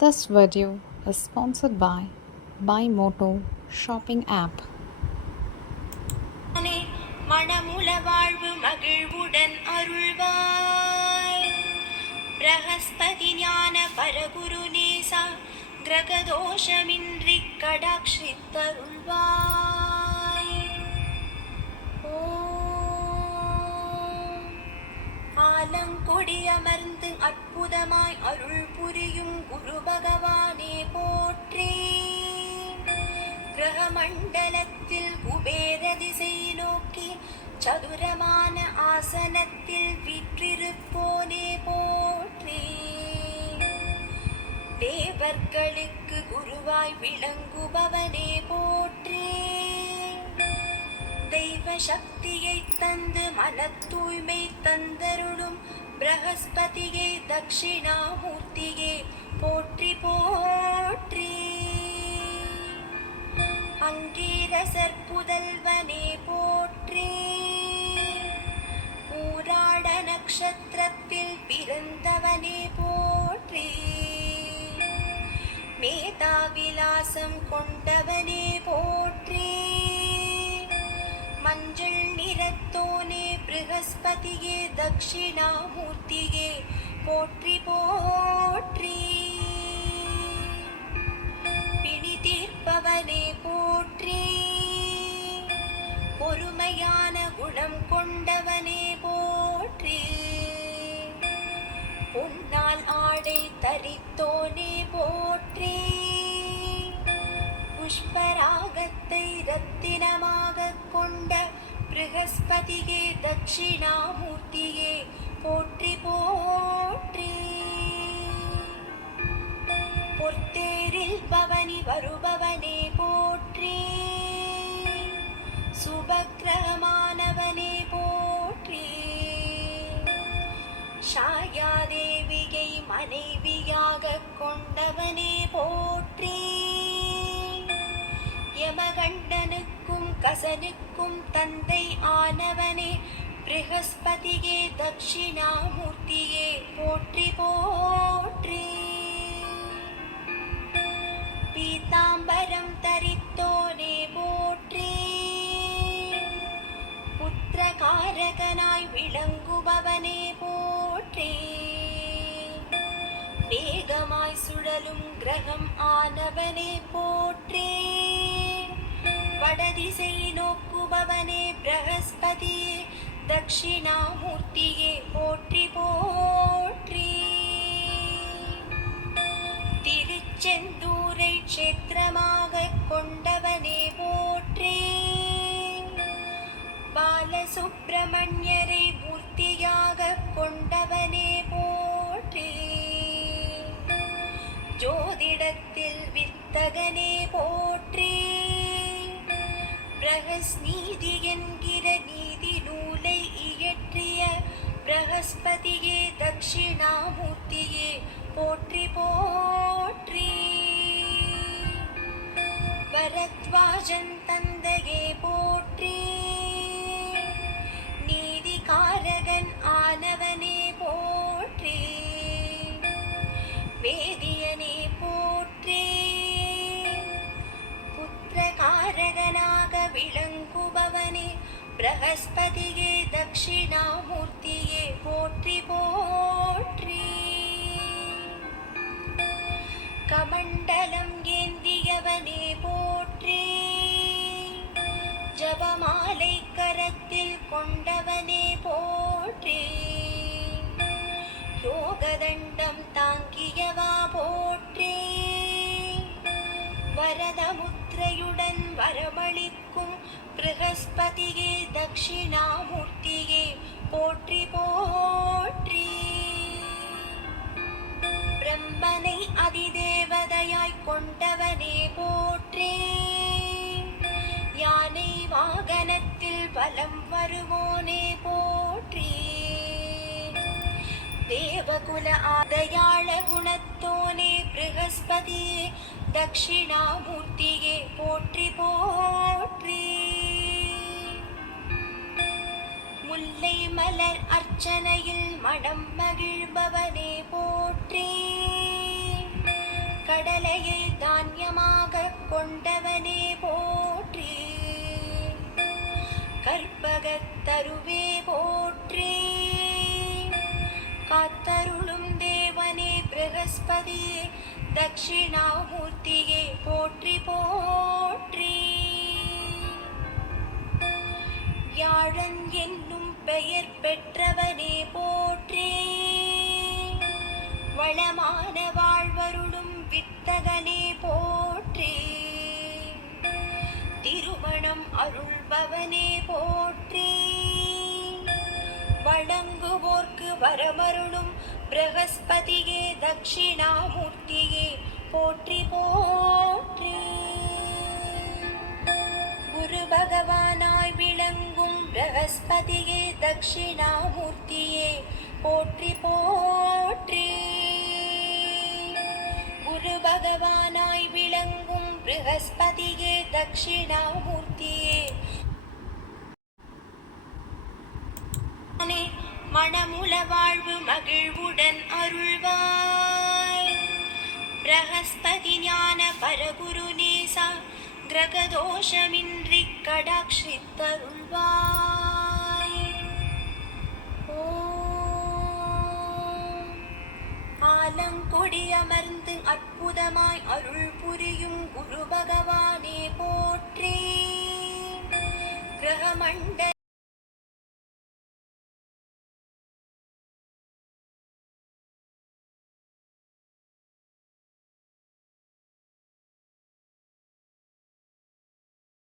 This video is sponsored by Buy Moto shopping app. மணமுல வாழ்வு மகிழ்வுடன் அருள்வாய். பிரகஸ்பதி ஞான பரகுரு நேசா கிரகதோஷமின்றி கடாட்சித்தருள்வாய். ஆலங்கொடி அமர்ந்து அற்புதமாய் அருள் புரியும் குரு பகவானே போற்றி. கிரகமண்டலத்தில் குபேர திசை நோக்கி சதுரமான ஆசனத்தில் விற்றிருப்போனே போற்றி. தேவர்களுக்கு குருவாய் விளங்குபவனே போற்றி. தெய்வ சக்தியை தந்து மன தூய்மை தந்தருளும் பிரகஸ்பதியே தட்சிணாமூர்த்தியே போற்றி போற்றி. அங்கீரசர் புதல்வனே போற்றி. பூராட நட்சத்திரத்தில் பிறந்தவனே போற்றி. மேதாவிலாசம் கொண்டவனே போற்றி. மஞ்சள் நிறத்தோனே பிரகஸ்பதியே தட்சிணாமூர்த்தியே போற்றி போற்றி. பிணி தீர்ப்பவனே போற்றி. பொறுமையான குணம் கொண்டவனே போற்றி. பொன்னால் ஆடை தரித்தோனே போற்றி. புஷ்பராகத்தை ரத்தினமாக கொண்ட பிரகஸ்பதியே தட்சிணாமூர்த்தியே போற்றி போற்றி. பொற்தேரில் பவனி வருபவனே போற்றி. சுபக்கிரகமானவனே போற்றி. ஷாயாதேவியை மனைவியாக கொண்டவனே போற்றி. யமகண்டனுக்கும் கசனுக்கும் தந்தை ஆனவனே பிரகஸ்பதியே தட்சிணாமூர்த்தியே போற்றி போற்றி. பீதாம்பரம் தரித்தோனே போற்றி. புத்திரகாரகனாய் விளங்குபவனே போற்றி. வேகமாய் சுழலும் கிரகம் ஆனவனே போற்றி. வடதிசை நோக்குபவனே பிரகஸ்பதியே தட்சிணாமூர்த்தியே போற்றி போற்றி. திருச்செந்தூரை க்ஷேத்திரமாக கொண்டவனே போற்றி. பாலசுப்பிரமணியரை மூர்த்தியாக கொண்டவனே போற்றி. ஜோதிடத்தில் வித்தகனே போற்றி. பிரகஸ்நீதி என்கிற நீதி நூலை இயற்றிய பிரகஸ்பதியே தட்சிணாமூர்த்தியே போற்றி போற்றி. பரத்வாஜன் தந்தையே போற்றி. நீதிகாரகன் ஆனவனே போற்றி. வேதியனே போற்றி. புத்திரகாரகனாக விளங்குபவனே பிரகஸ்பதியே தட்சிணாமூர்த்தியே போற்றி போற்றி. கமண்டலம் ஏந்தியவனே போற்றி. ஜபமாலை கரத்தில் கொண்டவனே போற்றி. யோகதண்டம் தாங்கியவா போற்றி. வரதமுத்திரையுடன் வரமளிக்கும் பிரகஸ்பதியே தட்சிணாமூர்த்தியே போற்றி போற்றி. பிரம்மனை அதிதேவதையாய் கொண்டவனே போற்றி. யானை வாகனத்தில் வலம் வருவோனே போற்றி. தேவகுல ஆதயாள குணத்தோனே பிரகஸ்பதியே தட்சிணாமூர்த்தியே போற்றி போற்றி. முல்லை மலர் அர்ச்சனையில் மனம் மகிழ்பவனே போற்றி. கொண்டவனே போற்றி. கற்பகத்தருவே போற்றி. காத்தருளும் தேவனே பிரகஸ்பதியே தட்சிணாமூர்த்தியே போற்றி போற்றி. வியாழன் என்னும் பெயர் பெற்றவனே போற்றி. வளமான வாழ்வருளும் வித்தகனே போற்றி. திருமணம் அருள்பவனே போற்றி. வணங்குவோர்க்கு வரமருளும் பிரகஸ்பதியே தட்சிணாமூர்த்தியே போற்றி போற்றி. குரு பகவானாய் விளங்கும் பிரகஸ்பதியே தட்சிணாமூர்த்தியே போற்றி போற்றி. குரு பகவானாய் விளங்கும் பிரகஸ்பதியே தட்சிணாமூர்த்தியே மணமுல வாழ்வு மகிழ்வுடன் அருள்வாய். பிரகஸ்பதி ஞான பரகுரு நேசா கிரகதோஷமின்றி கடாட்சித்தருள்வாய். ஆலங்கொடி அமர்ந்து அற்புதமாய் அருள் புரியும் குரு பகவானே போற்றி. கிரகமண்ட